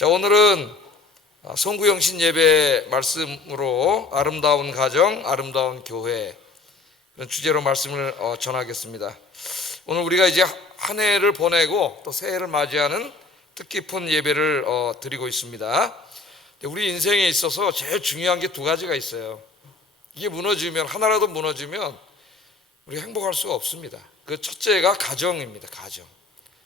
자, 오늘은 성구영신 예배 말씀으로 아름다운 가정, 아름다운 교회 그런 주제로 말씀을 전하겠습니다. 오늘 우리가 이제 한 해를 보내고 또 새해를 맞이하는 뜻깊은 예배를 드리고 있습니다. 우리 인생에 있어서 제일 중요한 게 두 가지가 있어요. 이게 무너지면, 하나라도 무너지면 우리 행복할 수가 없습니다. 그 첫째가 가정입니다. 가정.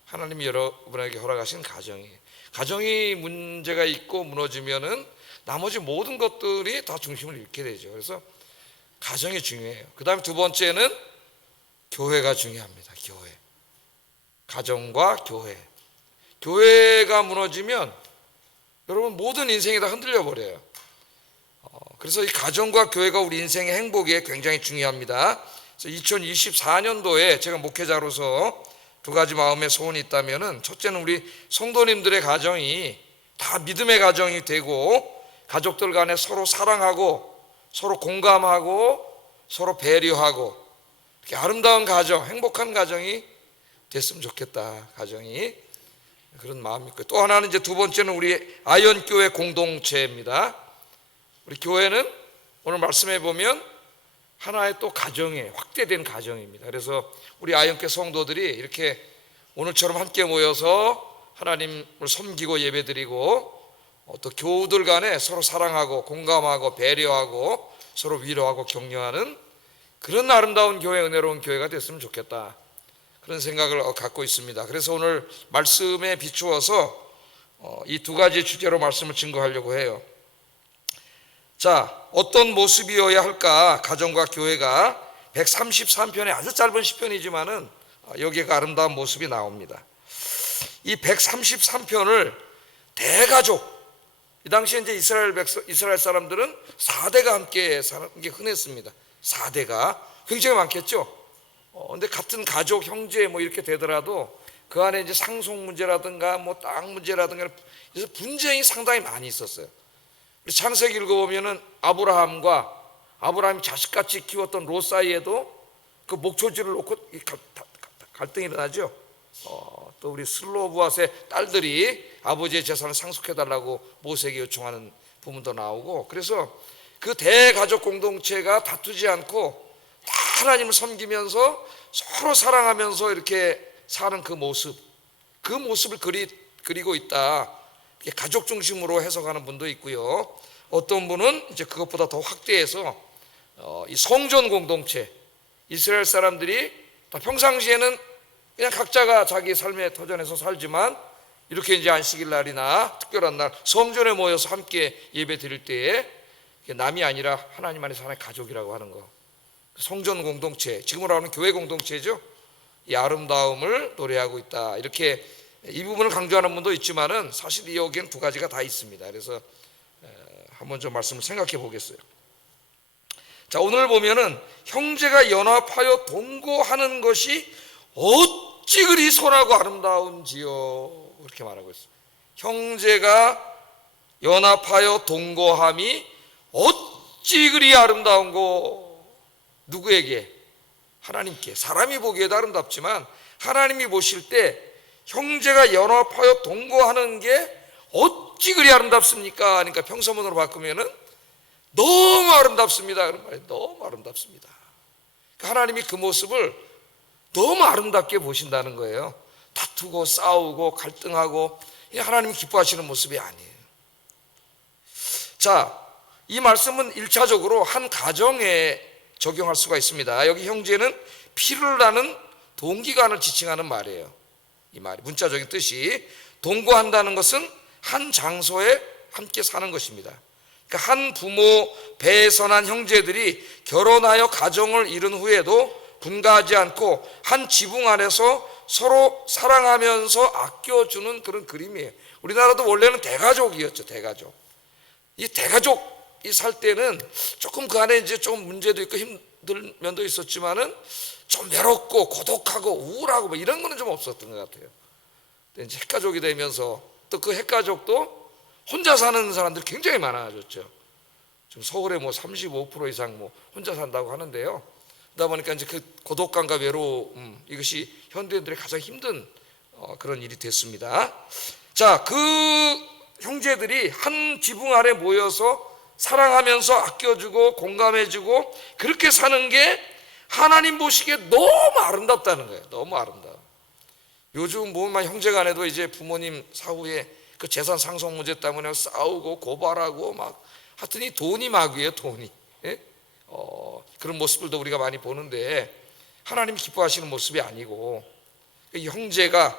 하나님이 여러분에게 허락하신 가정이에요. 가정이 문제가 있고 무너지면은 나머지 모든 것들이 다 중심을 잃게 되죠. 그래서 가정이 중요해요. 그 다음에 두 번째는 교회가 중요합니다. 교회. 가정과 교회. 교회가 무너지면 여러분 모든 인생이 다 흔들려 버려요. 그래서 이 가정과 교회가 우리 인생의 행복에 굉장히 중요합니다. 그래서 2024년도에 제가 목회자로서 두 가지 마음의 소원이 있다면은, 첫째는 우리 성도님들의 가정이 다 믿음의 가정이 되고 가족들 간에 서로 사랑하고 서로 공감하고 서로 배려하고 이렇게 아름다운 가정, 행복한 가정이 됐으면 좋겠다. 가정이 그런 마음이 있고요. 또 하나는 이제 두 번째는 우리 아현교회 공동체입니다. 우리 교회는 오늘 말씀해 보면 하나의 또 가정의 확대된 가정입니다. 그래서 우리 아현교회 성도들이 이렇게 오늘처럼 함께 모여서 하나님을 섬기고 예배드리고 또 교우들 간에 서로 사랑하고 공감하고 배려하고 서로 위로하고 격려하는 그런 아름다운 교회, 은혜로운 교회가 됐으면 좋겠다. 그런 생각을 갖고 있습니다. 그래서 오늘 말씀에 비추어서 이 두 가지 주제로 말씀을 증거하려고 해요. 자, 어떤 모습이어야 할까? 가정과 교회가 133편의 아주 짧은 시편이지만은 여기가 아름다운 모습이 나옵니다. 이 133편을 대가족, 이 당시에 이제 이스라엘 사람들은 4대가 함께 사는 게 흔했습니다. 4대가 굉장히 많겠죠. 근데 같은 가족, 형제 뭐 이렇게 되더라도 그 안에 이제 상속 문제라든가 뭐 땅 문제라든가 그래서 분쟁이 상당히 많이 있었어요. 우리 창세기 읽어보면은 아브라함이 자식같이 키웠던 롯 사이에도 그 목초지를 놓고 갈등이 일어나죠. 또 우리 슬로브앗의 딸들이 아버지의 재산을 상속해달라고 모세에게 요청하는 부분도 나오고, 그래서 그 대가족 공동체가 다투지 않고 다 하나님을 섬기면서 서로 사랑하면서 이렇게 사는 그 모습을 그리고 있다. 가족 중심으로 해석하는 분도 있고요. 어떤 분은 이제 그것보다 더 확대해서 이 성전 공동체, 이스라엘 사람들이 평상시에는 그냥 각자가 자기 삶의 터전에서 살지만 이렇게 이제 안식일 날이나 특별한 날 성전에 모여서 함께 예배 드릴 때에 남이 아니라 하나님 안에 사는 가족이라고 하는 거. 성전 공동체, 지금으로 하는 교회 공동체죠. 이 아름다움을 노래하고 있다. 이렇게 이 부분을 강조하는 분도 있지만은 사실 여기에는 두 가지가 다 있습니다. 그래서 한번 좀 말씀을 생각해 보겠어요. 자, 오늘 보면은 형제가 연합하여 동거하는 것이 어찌 그리 선하고 아름다운지요, 그렇게 말하고 있습니다. 형제가 연합하여 동거함이 어찌 그리 아름다운고. 누구에게? 하나님께. 사람이 보기에도 아름답지만 하나님이 보실 때 형제가 연합하여 동거하는 게 어찌 그리 아름답습니까? 그러니까 평서문으로 바꾸면은 너무 아름답습니다. 그런 말이에요. 너무 아름답습니다. 하나님이 그 모습을 너무 아름답게 보신다는 거예요. 다투고 싸우고 갈등하고 하나님이 기뻐하시는 모습이 아니에요. 자, 이 말씀은 1차적으로 한 가정에 적용할 수가 있습니다. 여기 형제는 피를 나는 동기간을 지칭하는 말이에요. 이 말이 문자적인 뜻이 동거한다는 것은 한 장소에 함께 사는 것입니다. 그러니까 한 부모 배에서 난 형제들이 결혼하여 가정을 이룬 후에도 분가하지 않고 한 지붕 안에서 서로 사랑하면서 아껴주는 그런 그림이에요. 우리나라도 원래는 대가족이었죠. 대가족. 이 대가족이 살 때는 조금 그 안에 이제 좀 문제도 있고 힘들 면도 있었지만은 좀 외롭고 고독하고 우울하고 뭐 이런 거는 좀 없었던 것 같아요. 근데 이제 핵가족이 되면서 또 그 핵가족도 혼자 사는 사람들이 굉장히 많아졌죠. 지금 서울에 뭐 35% 이상 뭐 혼자 산다고 하는데요. 그러다 보니까 이제 그 고독감과 외로움, 이것이 현대인들의 가장 힘든 그런 일이 됐습니다. 자, 그 형제들이 한 지붕 아래 모여서 사랑하면서 아껴주고 공감해주고 그렇게 사는 게 하나님 보시기에 너무 아름답다는 거예요. 너무 아름다워. 요즘 뭐만 형제간에도 이제 부모님 사후에 그 재산 상속 문제 때문에 싸우고 고발하고 막 하여튼 이 돈이 마귀예요. 돈이. 예? 그런 모습들도 우리가 많이 보는데 하나님 기뻐하시는 모습이 아니고 형제가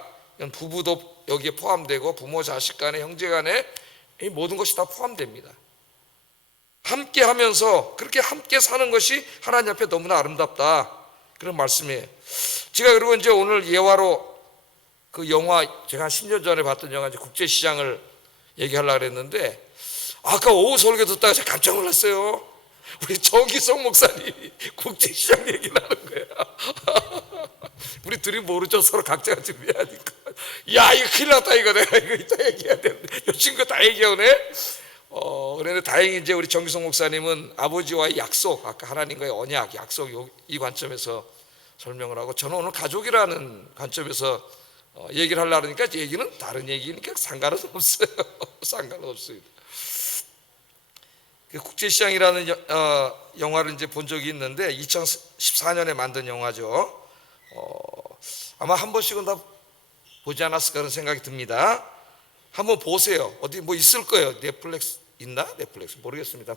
부부도 여기에 포함되고 부모 자식 간에 형제 간에 이 모든 것이 다 포함됩니다. 함께 하면서 그렇게 함께 사는 것이 하나님 앞에 너무나 아름답다 그런 말씀이에요. 제가 그리고 이제 오늘 예화로 그 영화 제가 한 10년 전에 봤던 영화 이제 국제시장을 얘기하려고 했는데 아까 오후 설교 듣다가 제가 깜짝 놀랐어요. 우리 정기성 목사님이 국제시장 얘기를 하는 거야. 우리 둘이 모르죠. 서로 각자가 준비하니까. 야 이거 큰일 났다 이거 내가 이거 이따 얘기해야 되는데 요 친구 다 얘기하네. 그런데 다행히 이제 우리 정기성 목사님은 아버지와의 약속, 아까 하나님과의 언약, 약속 이 관점에서 설명을 하고 저는 오늘 가족이라는 관점에서 얘기를 하려고 하니까 얘기는 다른 얘기니까 상관은 없어요. 상관은 없습니다. 국제시장이라는 영화를 이제 본 적이 있는데 2014년에 만든 영화죠. 아마 한 번씩은 다 보지 않았을까 그런 생각이 듭니다. 한번 보세요. 어디 뭐 있을 거예요. 넷플릭스 있나? 넷플릭스 모르겠습니다.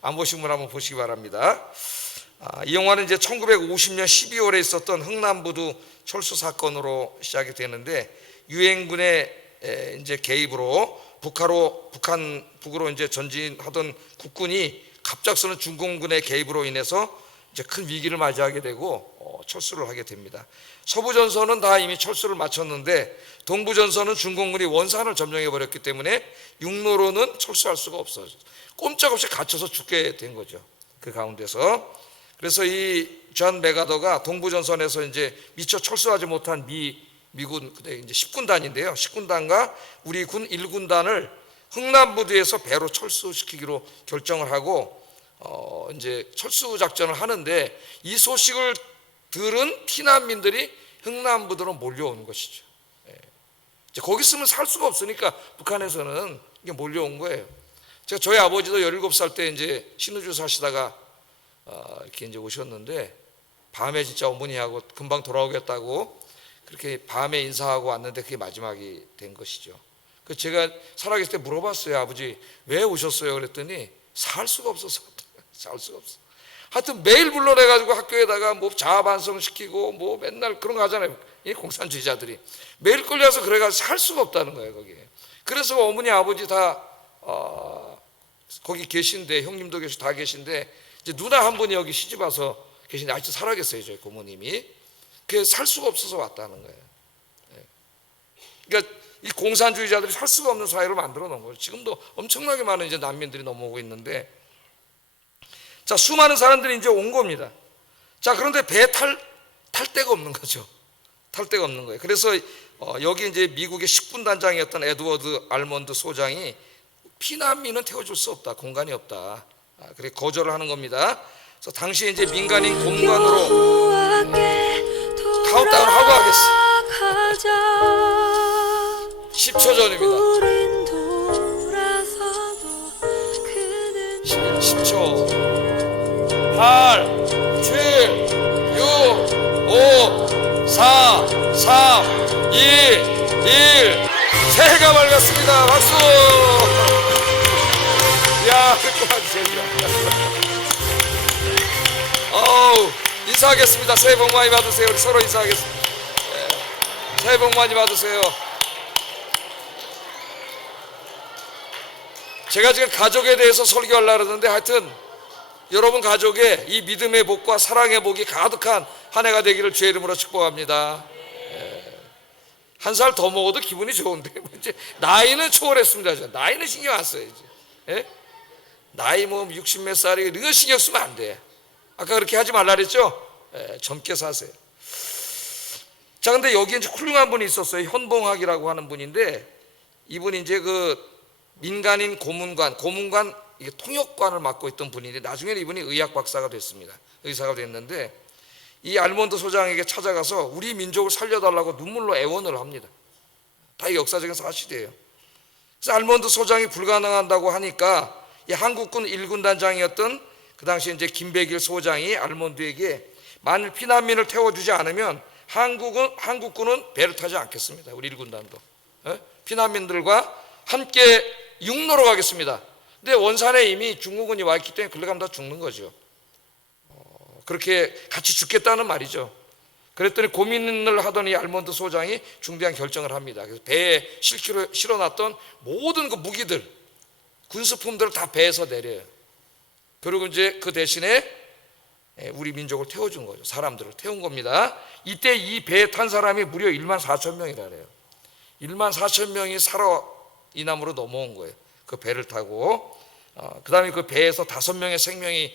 안 보신 분 한번 보시기 바랍니다. 이 영화는 이제 1950년 12월에 있었던 흥남부두 철수 사건으로 시작이 되는데 유엔군의 이제 개입으로 북으로 이제 전진하던 국군이 갑작스러운 중공군의 개입으로 인해서 이제 큰 위기를 맞이하게 되고 철수를 하게 됩니다. 서부전선은 다 이미 철수를 마쳤는데 동부전선은 중공군이 원산을 점령해 버렸기 때문에 육로로는 철수할 수가 없어요. 꼼짝없이 갇혀서 죽게 된 거죠. 그 가운데서 그래서 이 존 메가더가 동부전선에서 이제 미처 철수하지 못한 미군 그때 이제 10군단인데요. 10군단과 우리 군 1군단을 흥남부두에서 배로 철수시키기로 결정을 하고 이제 철수 작전을 하는데 이 소식을 들은 피난민들이 흥남부두로 몰려오는 것이죠. 이제 거기 있으면 살 수가 없으니까 북한에서는 이게 몰려온 거예요. 저희 아버지도 17살 때 이제 신우주 사시다가 이렇게 이제 오셨는데 밤에 진짜 어머니하고 금방 돌아오겠다고 그렇게 밤에 인사하고 왔는데 그게 마지막이 된 것이죠. 그 제가 살아계실 때 물어봤어요. 아버지 왜 오셨어요? 그랬더니 살 수가 없어서 살 수가 없어. 하여튼 매일 불러내가지고 학교에다가 뭐 자아반성시키고 뭐 맨날 그런 거 하잖아요. 이 공산주의자들이 매일 끌려서 그래가지고 살 수가 없다는 거예요. 거기에. 그래서 어머니 아버지 다 거기 계신데 형님도 계시고 다 계신데 이제 누나 한 분이 여기 시집 와서 계신데 아직도 살아계세요. 저희 고모님이. 그게 살 수가 없어서 왔다는 거예요. 그러니까 이 공산주의자들이 살 수가 없는 사회를 만들어 놓은 거예요. 지금도 엄청나게 많은 이제 난민들이 넘어오고 있는데, 자 수많은 사람들이 이제 온 겁니다. 자 그런데 배 탈 데가 없는 거죠. 탈 데가 없는 거예요. 그래서 여기 이제 미국의 10군 단장이었던 에드워드 알몬드 소장이 피난민은 태워줄 수 없다. 공간이 없다. 그래 거절을 하는 겁니다. 그래서 당시에 이제 민간인 공간으로 카운트다운 하고 하겠어. 10초 전입니다. 10초. 8, 7, 6, 5, 4, 3, 2, 1. 새해가 밝았습니다. 박수. 야, 인사하겠습니다. 새해 복 많이 받으세요. 우리 서로 인사하겠습니다. 네. 새해 복 많이 받으세요. 제가 지금 가족에 대해서 설교하려고 그러는데 하여튼 여러분 가족의 이 믿음의 복과 사랑의 복이 가득한 한 해가 되기를 주의 이름으로 축복합니다. 한 살 더 먹어도 기분이 좋은데 이제 나이는 초월했습니다. 나이는 신경 안 써야지. 예? 나이 뭐 60 몇 살이 이거 신경 쓰면 안 돼. 아까 그렇게 하지 말라 그랬죠? 젊게 사세요. 자 근데 여기 이제 훌륭한 분이 있었어요. 현봉학이라고 하는 분인데 이분이 이제 그 민간인 고문관 이게 통역관을 맡고 있던 분인데 나중에는 이분이 의학 박사가 됐습니다. 의사가 됐는데 이 알몬드 소장에게 찾아가서 우리 민족을 살려달라고 눈물로 애원을 합니다. 다 역사적인 사실이에요. 그래서 알몬드 소장이 불가능한다고 하니까 이 한국군 1군단장이었던 그 당시 이제 김백일 소장이 알몬드에게 만일 피난민을 태워주지 않으면 한국군은 배를 타지 않겠습니다. 우리 1군단도 피난민들과 함께 육로로 가겠습니다. 근데 원산에 이미 중국군이 와 있기 때문에 글로 가면 다 죽는 거죠. 그렇게 같이 죽겠다는 말이죠. 그랬더니 고민을 하더니 알몬드 소장이 중대한 결정을 합니다. 그래서 배에 실어놨던 모든 그 무기들, 군수품들을 다 배에서 내려요. 그리고 이제 그 대신에 우리 민족을 태워준 거죠. 사람들을 태운 겁니다. 이때 이 배에 탄 사람이 무려 1만 4천 명이라 그래요. 1만 4천 명이 살아 이남으로 넘어온 거예요. 그 배를 타고. 그 다음에 그 배에서 5명의 생명이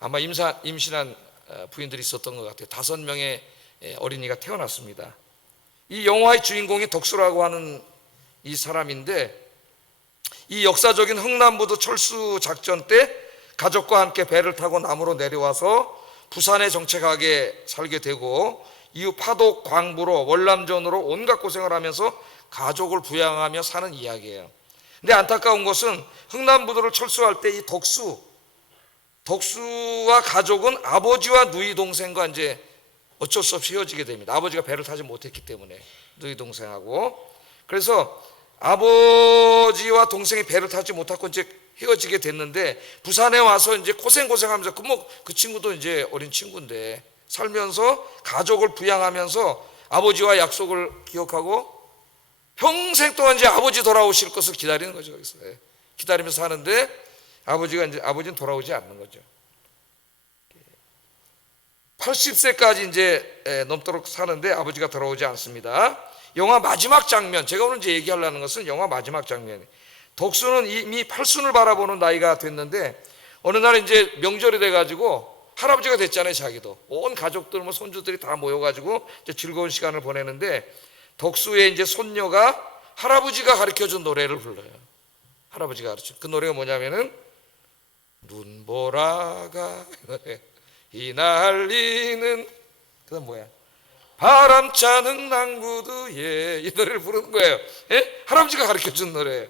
아마 임신한 부인들이 있었던 것 같아요. 5명의 어린이가 태어났습니다. 이 영화의 주인공이 덕수라고 하는 이 사람인데, 이 역사적인 흥남부도 철수 작전 때 가족과 함께 배를 타고 남으로 내려와서 부산에 정착하게 살게 되고, 이후 파독, 광부로, 월남전으로 온갖 고생을 하면서 가족을 부양하며 사는 이야기예요. 근데 안타까운 것은 흥남부도를 철수할 때 이 덕수와 가족은 아버지와 누이 동생과 이제 어쩔 수 없이 헤어지게 됩니다. 아버지가 배를 타지 못했기 때문에 누이 동생하고. 그래서 아버지와 동생이 배를 타지 못하고 이제 헤어지게 됐는데, 부산에 와서 이제 고생하면서 그 친구도 이제 어린 친구인데 살면서 가족을 부양하면서 아버지와 약속을 기억하고 평생 동안 이제 아버지 돌아오실 것을 기다리는 거죠. 그래서 기다리면서 사는데 아버지는 돌아오지 않는 거죠. 80세까지 이제 넘도록 사는데 아버지가 돌아오지 않습니다. 영화 마지막 장면, 제가 오늘 이제 얘기하려는 것은 영화 마지막 장면이에요. 덕수는 이미 팔순을 바라보는 나이가 됐는데 어느 날 이제 명절이 돼가지고 할아버지가 됐잖아요. 자기도 온 가족들 뭐 손주들이 다 모여가지고 이제 즐거운 시간을 보내는데, 덕수의 이제 손녀가 할아버지가 가르쳐준 노래를 불러요. 할아버지가 가르쳐. 그 노래가 뭐냐면은 눈보라가 휘날리는, 그다음 뭐야? 바람찬 흥남구두에, 이 노래를 부르는 거예요. 예? 할아버지가 가르쳐준 노래예요.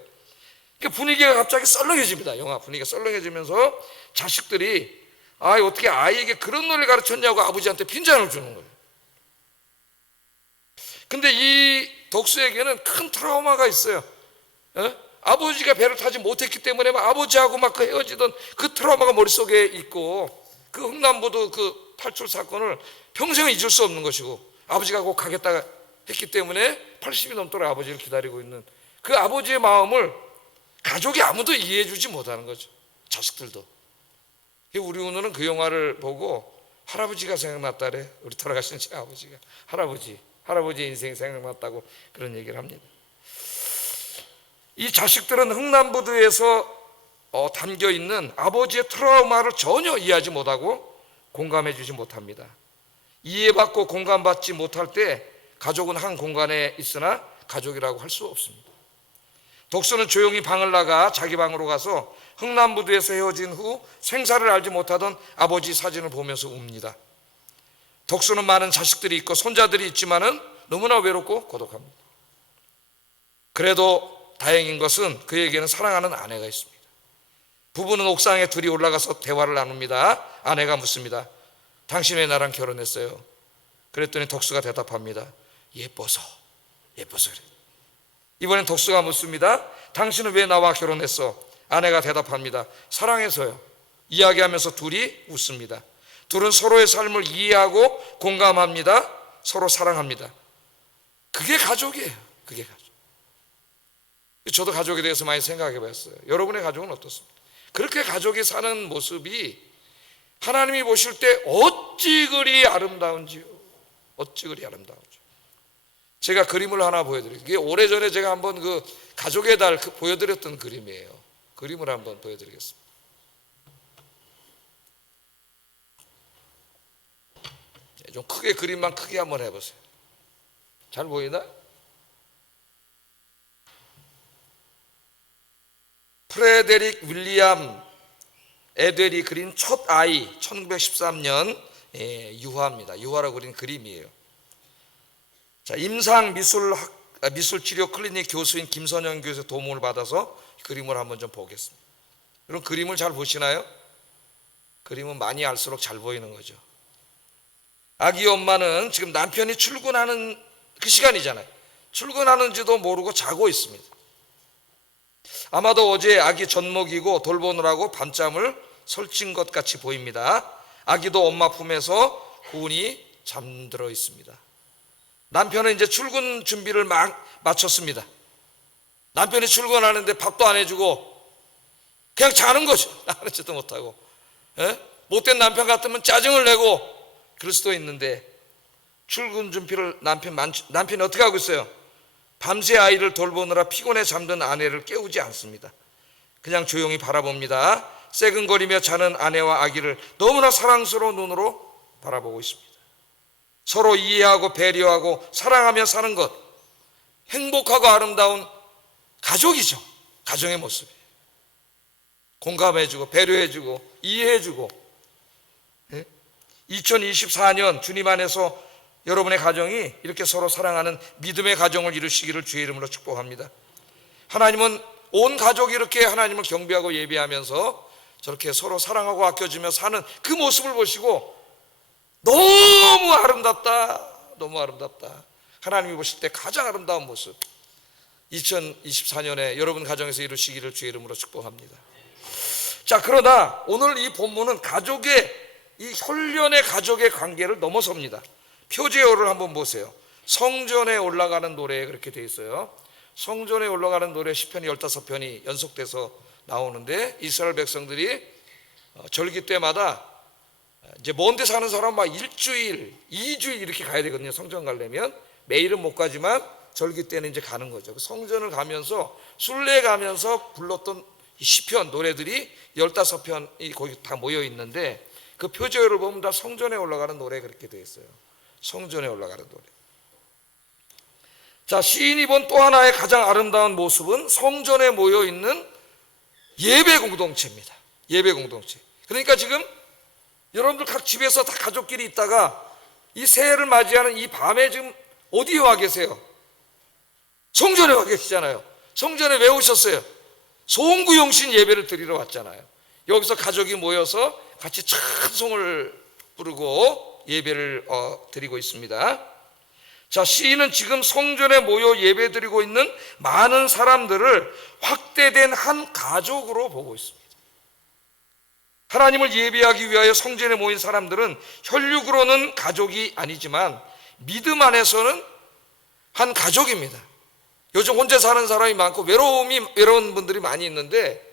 그러니까 분위기가 갑자기 썰렁해집니다. 영화 분위기가 썰렁해지면서 자식들이 어떻게 아이에게 그런 노래를 가르쳤냐고 아버지한테 빈잔을 주는 거예요. 근데 이 덕수에게는 큰 트라우마가 있어요. 아버지가 배를 타지 못했기 때문에 아버지하고 그 헤어지던 그 트라우마가 머릿속에 있고, 그 흥남부도 그 탈출 사건을 평생 잊을 수 없는 것이고, 아버지가 꼭 가겠다 했기 때문에 80이 넘도록 아버지를 기다리고 있는 그 아버지의 마음을 가족이 아무도 이해해 주지 못하는 거죠. 자식들도. 우리 오늘은 그 영화를 보고 할아버지가 생각났다래. 우리 돌아가신 제 아버지가 할아버지 인생이 생각났다고 그런 얘기를 합니다. 이 자식들은 흥남부두에서 담겨있는 아버지의 트라우마를 전혀 이해하지 못하고 공감해 주지 못합니다. 이해받고 공감받지 못할 때 가족은 한 공간에 있으나 가족이라고 할 수 없습니다. 덕수는 조용히 방을 나가 자기 방으로 가서 흥남부두에서 헤어진 후 생사를 알지 못하던 아버지 사진을 보면서 웁니다. 덕수는 많은 자식들이 있고 손자들이 있지만은 너무나 외롭고 고독합니다. 그래도 다행인 것은 그에게는 사랑하는 아내가 있습니다. 부부는 옥상에 둘이 올라가서 대화를 나눕니다. 아내가 묻습니다. 당신 왜 나랑 결혼했어요? 그랬더니 덕수가 대답합니다. 예뻐서 그래. 이번엔 덕수가 묻습니다. 당신은 왜 나와 결혼했어? 아내가 대답합니다. 사랑해서요. 이야기하면서 둘이 웃습니다. 둘은 서로의 삶을 이해하고 공감합니다. 서로 사랑합니다. 그게 가족이에요. 그게 가족. 저도 가족에 대해서 많이 생각해 봤어요. 여러분의 가족은 어떻습니까? 그렇게 가족이 사는 모습이 하나님이 보실 때 어찌 그리 아름다운지요. 어찌 그리 아름다운지. 제가 그림을 하나 보여드릴게요. 이게 오래전에 제가 한번 그 가족의 달 보여드렸던 그림이에요. 그림을 한번 보여드리겠습니다. 좀 크게, 그림만 크게 한번 해보세요. 잘 보이나? 프레데릭 윌리엄 에델이 그린 첫 아이, 1913년 유화입니다. 유화라고 그린 그림이에요. 자, 임상 미술 미술치료 클리닉 교수인 김선영 교수의 도움을 받아서 그림을 한번 좀 보겠습니다. 여러분 그림을 잘 보시나요? 그림은 많이 알수록 잘 보이는 거죠. 아기 엄마는 지금 남편이 출근하는 그 시간이잖아요. 출근하는지도 모르고 자고 있습니다. 아마도 어제 아기 젖먹이고 돌보느라고 밤잠을 설친 것 같이 보입니다. 아기도 엄마 품에서 고운히 잠들어 있습니다. 남편은 이제 출근 준비를 막 마쳤습니다. 남편이 출근하는데 밥도 안 해주고 그냥 자는 거죠. 아무렇지도 못하고. 못된 남편 같으면 짜증을 내고 그럴 수도 있는데 출근 준비를 남편이 어떻게 하고 있어요? 밤새 아이를 돌보느라 피곤해 잠든 아내를 깨우지 않습니다. 그냥 조용히 바라봅니다. 새근거리며 자는 아내와 아기를 너무나 사랑스러운 눈으로 바라보고 있습니다. 서로 이해하고 배려하고 사랑하며 사는 것, 행복하고 아름다운 가족이죠. 가정의 모습이에요. 공감해주고 배려해주고 이해해주고. 2024년 주님 안에서 여러분의 가정이 이렇게 서로 사랑하는 믿음의 가정을 이루시기를 주의 이름으로 축복합니다. 하나님은 온 가족이 이렇게 하나님을 경배하고 예배하면서 저렇게 서로 사랑하고 아껴주며 사는 그 모습을 보시고 너무 아름답다, 너무 아름답다. 하나님이 보실 때 가장 아름다운 모습 2024년에 여러분 가정에서 이루시기를 주의 이름으로 축복합니다. 자, 그러나 오늘 이 본문은 가족의 이 혈연의 가족의 관계를 넘어섭니다. 표제어를 한번 보세요. 성전에 올라가는 노래에 그렇게 돼 있어요. 성전에 올라가는 노래 시편 15편이 연속돼서 나오는데 이스라엘 백성들이 절기 때마다 이제 먼데 사는 사람 막 일주일, 2주일 이렇게 가야 되거든요. 성전 가려면 매일은 못 가지만 절기 때는 이제 가는 거죠. 성전을 가면서 순례 가면서 불렀던 시편 노래들이 15편이 거기 다 모여 있는데 그 표제어를 보면 다 성전에 올라가는 노래 그렇게 되어 있어요. 성전에 올라가는 노래. 자, 시인이 본 또 하나의 가장 아름다운 모습은 성전에 모여 있는 예배 공동체입니다. 예배 공동체. 그러니까 지금 여러분들 각 집에서 다 가족끼리 있다가 이 새해를 맞이하는 이 밤에 지금 어디에 와 계세요? 성전에 와 계시잖아요. 성전에 왜 오셨어요? 송구용신 예배를 드리러 왔잖아요. 여기서 가족이 모여서 같이 찬송을 부르고 예배를 드리고 있습니다. 자, 시인은 지금 성전에 모여 예배 드리고 있는 많은 사람들을 확대된 한 가족으로 보고 있습니다. 하나님을 예배하기 위하여 성전에 모인 사람들은 혈육으로는 가족이 아니지만 믿음 안에서는 한 가족입니다. 요즘 혼자 사는 사람이 많고 외로운 분들이 많이 있는데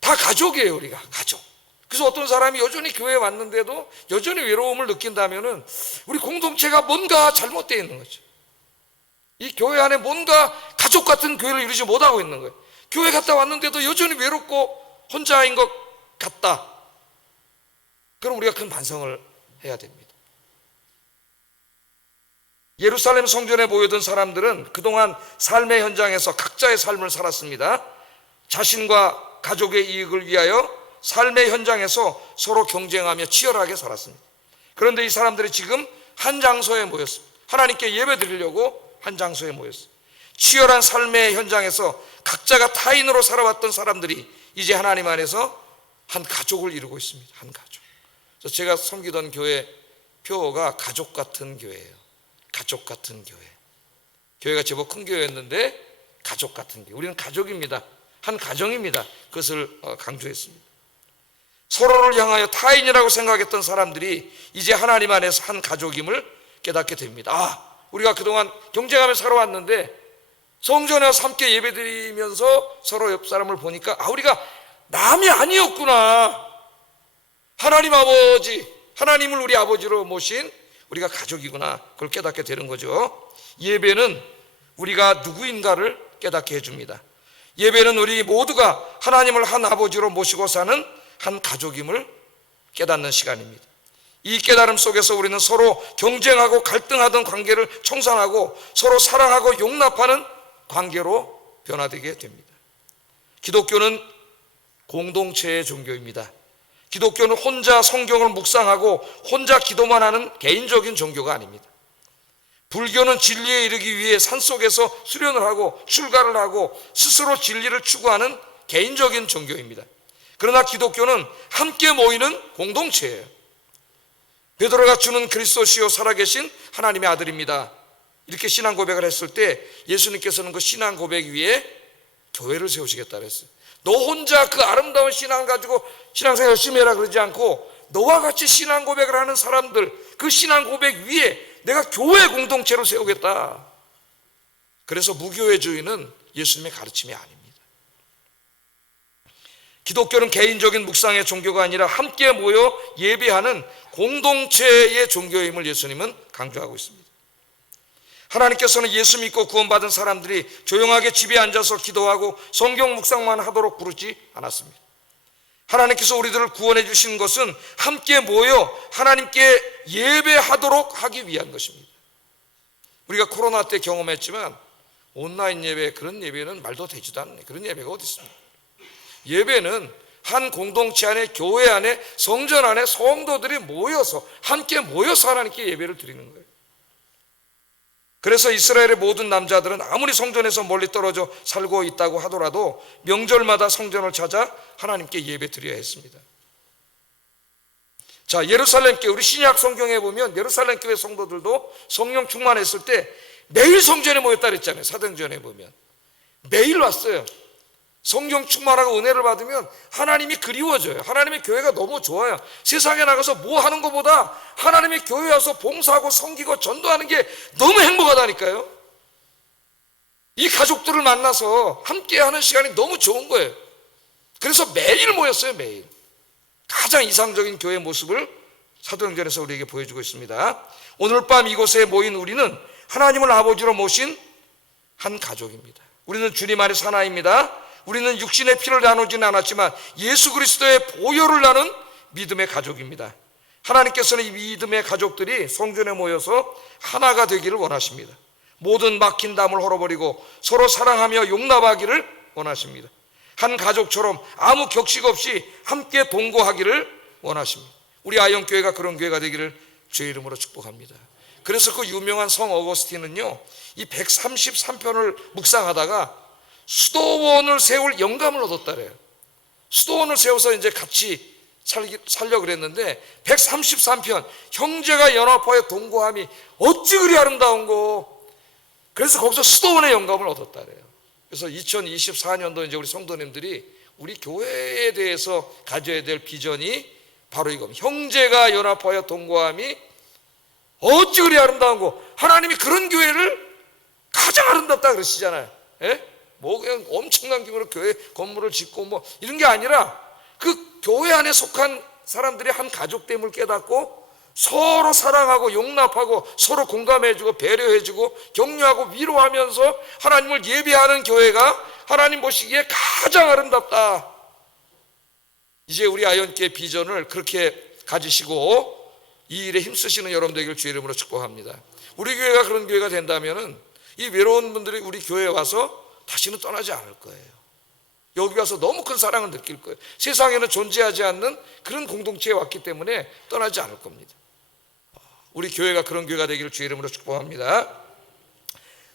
다 가족이에요. 우리가 가족. 그래서 어떤 사람이 여전히 교회에 왔는데도 여전히 외로움을 느낀다면은 우리 공동체가 뭔가 잘못되어 있는 거죠. 이 교회 안에 뭔가 가족 같은 교회를 이루지 못하고 있는 거예요. 교회 갔다 왔는데도 여전히 외롭고 혼자인 것 같다. 그럼 우리가 큰 반성을 해야 됩니다. 예루살렘 성전에 모여든 사람들은 그동안 삶의 현장에서 각자의 삶을 살았습니다. 자신과 가족의 이익을 위하여 삶의 현장에서 서로 경쟁하며 치열하게 살았습니다. 그런데 이 사람들이 지금 한 장소에 모였습니다. 하나님께 예배 드리려고 한 장소에 모였습니다. 치열한 삶의 현장에서 각자가 타인으로 살아왔던 사람들이 이제 하나님 안에서 한 가족을 이루고 있습니다. 한 가족. 그래서 제가 섬기던 교회 표어가 가족 같은 교회예요. 가족 같은 교회. 교회가 제법 큰 교회였는데 가족 같은 교회. 우리는 가족입니다. 한 가정입니다. 그것을 강조했습니다. 서로를 향하여 타인이라고 생각했던 사람들이 이제 하나님 안에서 한 가족임을 깨닫게 됩니다. 우리가 그동안 경쟁하며 살아왔는데 성전에 와서 함께 예배드리면서 서로 옆 사람을 보니까 우리가 남이 아니었구나. 하나님 아버지, 하나님을 우리 아버지로 모신 우리가 가족이구나. 그걸 깨닫게 되는 거죠. 예배는 우리가 누구인가를 깨닫게 해줍니다. 예배는 우리 모두가 하나님을 한 아버지로 모시고 사는 한 가족임을 깨닫는 시간입니다. 이 깨달음 속에서 우리는 서로 경쟁하고 갈등하던 관계를 청산하고 서로 사랑하고 용납하는 관계로 변화되게 됩니다. 기독교는 공동체의 종교입니다. 기독교는 혼자 성경을 묵상하고 혼자 기도만 하는 개인적인 종교가 아닙니다. 불교는 진리에 이르기 위해 산속에서 수련을 하고 출가를 하고 스스로 진리를 추구하는 개인적인 종교입니다. 그러나 기독교는 함께 모이는 공동체예요. 베드로가 주는 그리스도시요 살아계신 하나님의 아들입니다. 이렇게 신앙 고백을 했을 때 예수님께서는 그 신앙 고백 위에 교회를 세우시겠다 그랬어요. 너 혼자 그 아름다운 신앙 가지고 신앙생활 열심히 해라 그러지 않고 너와 같이 신앙 고백을 하는 사람들, 그 신앙 고백 위에 내가 교회 공동체로 세우겠다. 그래서 무교회주의는 예수님의 가르침이 아닙니다. 기독교는 개인적인 묵상의 종교가 아니라 함께 모여 예배하는 공동체의 종교임을 예수님은 강조하고 있습니다. 하나님께서는 예수 믿고 구원받은 사람들이 조용하게 집에 앉아서 기도하고 성경 묵상만 하도록 부르지 않았습니다. 하나님께서 우리들을 구원해 주신 것은 함께 모여 하나님께 예배하도록 하기 위한 것입니다. 우리가 코로나 때 경험했지만 온라인 예배, 그런 예배는 말도 되지도 않네. 그런 예배가 어디 있습니까? 예배는 한 공동체 안에, 교회 안에, 성전 안에 성도들이 모여서 함께 모여서 하나님께 예배를 드리는 거예요. 그래서 이스라엘의 모든 남자들은 아무리 성전에서 멀리 떨어져 살고 있다고 하더라도 명절마다 성전을 찾아 하나님께 예배 드려야 했습니다. 자, 예루살렘 교회, 우리 신약 성경에 보면 예루살렘 교회 성도들도 성령 충만했을 때 매일 성전에 모였다 그랬잖아요. 사도행전에 보면 매일 왔어요. 성령 충만하고 은혜를 받으면 하나님이 그리워져요. 하나님의 교회가 너무 좋아요. 세상에 나가서 뭐 하는 것보다 하나님의 교회에 와서 봉사하고 섬기고 전도하는 게 너무 행복하다니까요. 이 가족들을 만나서 함께하는 시간이 너무 좋은 거예요. 그래서 매일 모였어요. 매일. 가장 이상적인 교회 모습을 사도행전에서 우리에게 보여주고 있습니다. 오늘 밤 이곳에 모인 우리는 하나님을 아버지로 모신 한 가족입니다. 우리는 주님 안에서 하나입니다. 우리는 육신의 피를 나누지는 않았지만 예수 그리스도의 보혈을 나눈 믿음의 가족입니다. 하나님께서는 이 믿음의 가족들이 성전에 모여서 하나가 되기를 원하십니다. 모든 막힌 담을 헐어버리고 서로 사랑하며 용납하기를 원하십니다. 한 가족처럼 아무 격식 없이 함께 동거하기를 원하십니다. 우리 아영교회가 그런 교회가 되기를 주의 이름으로 축복합니다. 그래서 그 유명한 성 어거스틴은요, 이 133편을 묵상하다가 수도원을 세울 영감을 얻었다래요. 수도원을 세워서 이제 같이 살려고 그랬는데 133편 형제가 연합하여 동거함이 어찌 그리 아름다운고. 그래서 거기서 수도원의 영감을 얻었다래요. 그래서 2024년도 이제 우리 성도님들이 우리 교회에 대해서 가져야 될 비전이 바로 이겁니다. 형제가 연합하여 동거함이 어찌 그리 아름다운고. 하나님이 그런 교회를 가장 아름답다 그러시잖아요. 예? 뭐 그냥 엄청난 규모로 교회 건물을 짓고 뭐 이런 게 아니라 그 교회 안에 속한 사람들이 한 가족됨을 깨닫고 서로 사랑하고 용납하고 서로 공감해주고 배려해주고 격려하고 위로하면서 하나님을 예배하는 교회가 하나님 보시기에 가장 아름답다. 이제 우리 아연교회 비전을 그렇게 가지시고 이 일에 힘쓰시는 여러분 되기를 주의 이름으로 축복합니다. 우리 교회가 그런 교회가 된다면은 이 외로운 분들이 우리 교회에 와서 다시는 떠나지 않을 거예요. 여기 와서 너무 큰 사랑을 느낄 거예요. 세상에는 존재하지 않는 그런 공동체에 왔기 때문에 떠나지 않을 겁니다. 우리 교회가 그런 교회가 되기를 주의 이름으로 축복합니다.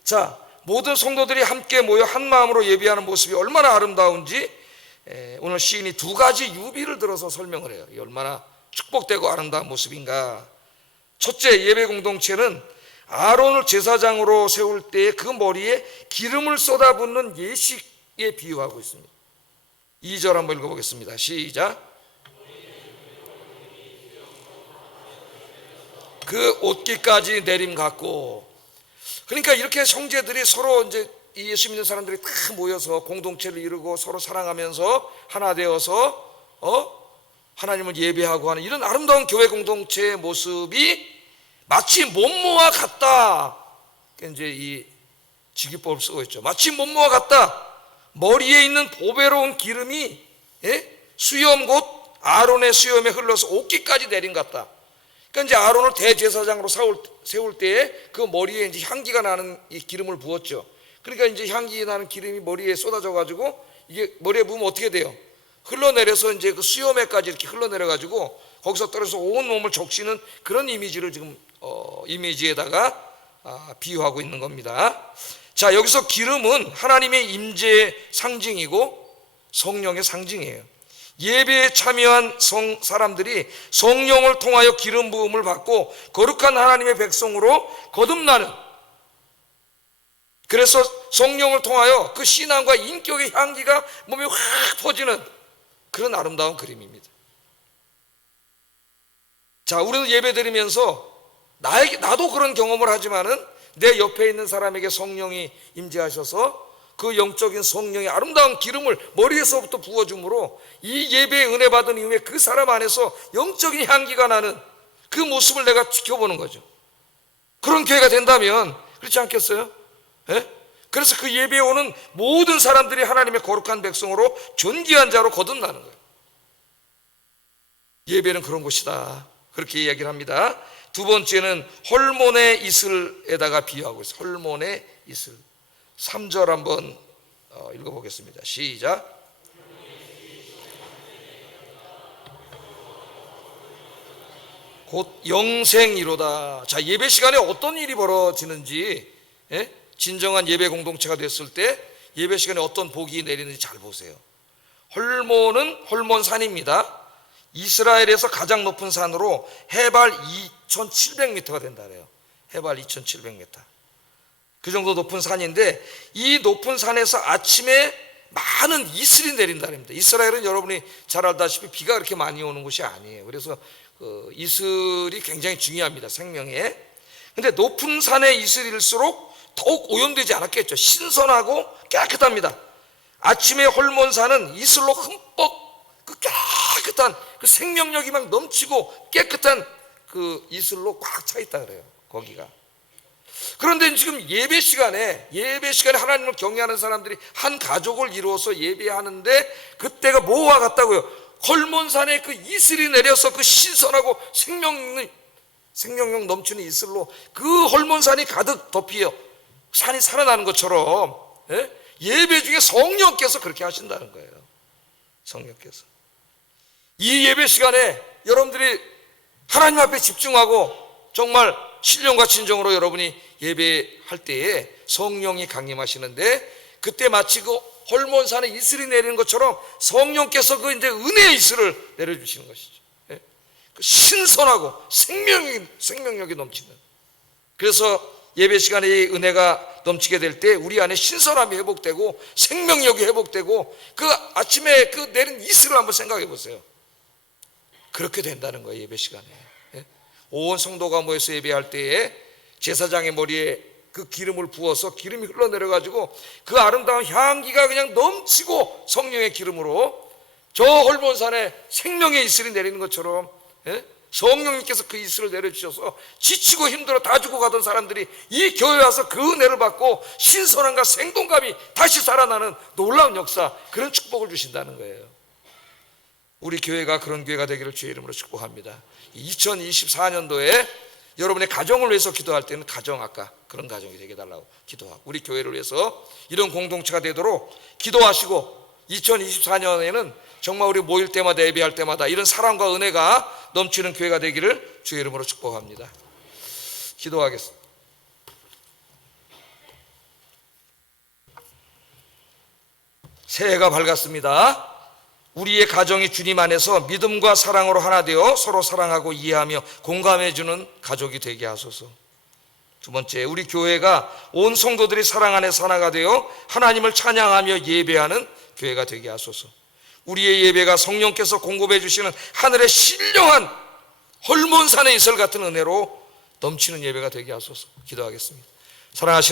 자, 모든 성도들이 함께 모여 한 마음으로 예배하는 모습이 얼마나 아름다운지 오늘 시인이 두 가지 유비를 들어서 설명을 해요. 얼마나 축복되고 아름다운 모습인가. 첫째, 예배 공동체는 아론을 제사장으로 세울 때 그 머리에 기름을 쏟아붓는 예식에 비유하고 있습니다. 2절 한번 읽어보겠습니다. 시작. 그 옷깃까지 내림 같고. 그러니까 이렇게 형제들이 서로 이제 예수 믿는 사람들이 다 모여서 공동체를 이루고 서로 사랑하면서 하나 되어서 하나님을 예배하고 하는 이런 아름다운 교회 공동체의 모습이 마치 몸모와 같다. 이제 이 직유법을 쓰고 있죠. 마치 몸모와 같다. 머리에 있는 보배로운 기름이 수염 곧 아론의 수염에 흘러서 옷깃까지 내린 것 같다. 그러니까 이제 아론을 대제사장으로 세울 때에 그 머리에 이제 향기가 나는 이 기름을 부었죠. 그러니까 이제 향기 나는 기름이 머리에 쏟아져 가지고 이게 머리에 부으면 어떻게 돼요? 흘러내려서 이제 그 수염에까지 이렇게 흘러내려 가지고 거기서 떨어져서 온 몸을 적시는 그런 이미지를 지금 이미지에다가 비유하고 있는 겁니다. 자, 여기서 기름은 하나님의 임재의 상징이고 성령의 상징이에요. 예배에 참여한 사람들이 성령을 통하여 기름 부음을 받고 거룩한 하나님의 백성으로 거듭나는, 그래서 성령을 통하여 그 신앙과 인격의 향기가 몸에 확 퍼지는 그런 아름다운 그림입니다. 자, 우리는 예배 드리면서 나도 그런 경험을 하지만은 내 옆에 있는 사람에게 성령이 임재하셔서 그 영적인 성령의 아름다운 기름을 머리에서부터 부어줌으로 이 예배에 은혜 받은 이후에 그 사람 안에서 영적인 향기가 나는 그 모습을 내가 지켜보는 거죠. 그런 교회가 된다면 그렇지 않겠어요? 예? 그래서 그 예배에 오는 모든 사람들이 하나님의 거룩한 백성으로 존귀한 자로 거듭나는 거예요. 예배는 그런 곳이다, 그렇게 이야기를 합니다. 두 번째는 헐몬의 이슬에다가 비유하고 있어요. 헐몬의 이슬. 3절 한번 읽어보겠습니다. 시작. 곧 영생이로다. 자, 예배 시간에 어떤 일이 벌어지는지, 진정한 예배 공동체가 됐을 때 예배 시간에 어떤 복이 내리는지 잘 보세요. 헐몬은 헐몬산입니다. 이스라엘에서 가장 높은 산으로 해발 2,700m가 된다 그래요. 해발 2,700m. 그 정도 높은 산인데 이 높은 산에서 아침에 많은 이슬이 내린다 그럽니다. 이스라엘은 여러분이 잘 알다시피 비가 그렇게 많이 오는 곳이 아니에요. 그래서 이슬이 굉장히 중요합니다, 생명에. 근데 높은 산의 이슬일수록 더욱 오염되지 않았겠죠. 신선하고 깨끗합니다. 아침에 헐몬산은 이슬로 흠뻑 그 깨끗한 그 생명력이 막 넘치고 깨끗한 그 이슬로 꽉 차 있다 그래요, 거기가. 그런데 지금 예배 시간에 하나님을 경외하는 사람들이 한 가족을 이루어서 예배하는데 그때가 뭐와 같다고요? 헐몬산에 그 이슬이 내려서 그 신선하고 생명력 넘치는 이슬로 그 헐몬산이 가득 덮여 산이 살아나는 것처럼, 예배 중에 성령께서 그렇게 하신다는 거예요. 성령께서 이 예배 시간에 여러분들이 하나님 앞에 집중하고 정말 신령과 진정으로 여러분이 예배할 때에 성령이 강림하시는데, 그때 마치 그 헐몬산에 이슬이 내리는 것처럼 성령께서 그 이제 은혜의 이슬을 내려주시는 것이죠. 그 신선하고 생명력이 넘치는. 그래서 예배 시간에 이 은혜가 넘치게 될 때 우리 안에 신선함이 회복되고 생명력이 회복되고 그 아침에 그 내린 이슬을 한번 생각해 보세요. 그렇게 된다는 거예요, 예배 시간에. 온 성도가 모여서 예배할 때에 제사장의 머리에 그 기름을 부어서 기름이 흘러내려가지고 그 아름다운 향기가 그냥 넘치고 성령의 기름으로 저 헐몬산에 생명의 이슬이 내리는 것처럼, 성령님께서 그 이슬을 내려주셔서 지치고 힘들어 다 죽어가던 사람들이 이 교회에 와서 그 은혜를 받고 신선함과 생동감이 다시 살아나는 놀라운 역사, 그런 축복을 주신다는 거예요. 우리 교회가 그런 교회가 되기를 주의 이름으로 축복합니다. 2024년도에 여러분의 가정을 위해서 기도할 때는 아까 그런 가정이 되게 달라고 기도하고, 우리 교회를 위해서 이런 공동체가 되도록 기도하시고, 2024년에는 정말 우리 모일 때마다 예배할 때마다 이런 사랑과 은혜가 넘치는 교회가 되기를 주의 이름으로 축복합니다. 기도하겠습니다. 새해가 밝았습니다. 우리의 가정이 주님 안에서 믿음과 사랑으로 하나 되어 서로 사랑하고 이해하며 공감해주는 가족이 되게 하소서. 두 번째, 우리 교회가 온 성도들이 사랑 안에서 하나가 되어 하나님을 찬양하며 예배하는 교회가 되게 하소서. 우리의 예배가 성령께서 공급해 주시는 하늘의 신령한 헐몬산의 이슬 같은 은혜로 넘치는 예배가 되게 하소서. 기도하겠습니다. 사랑하시는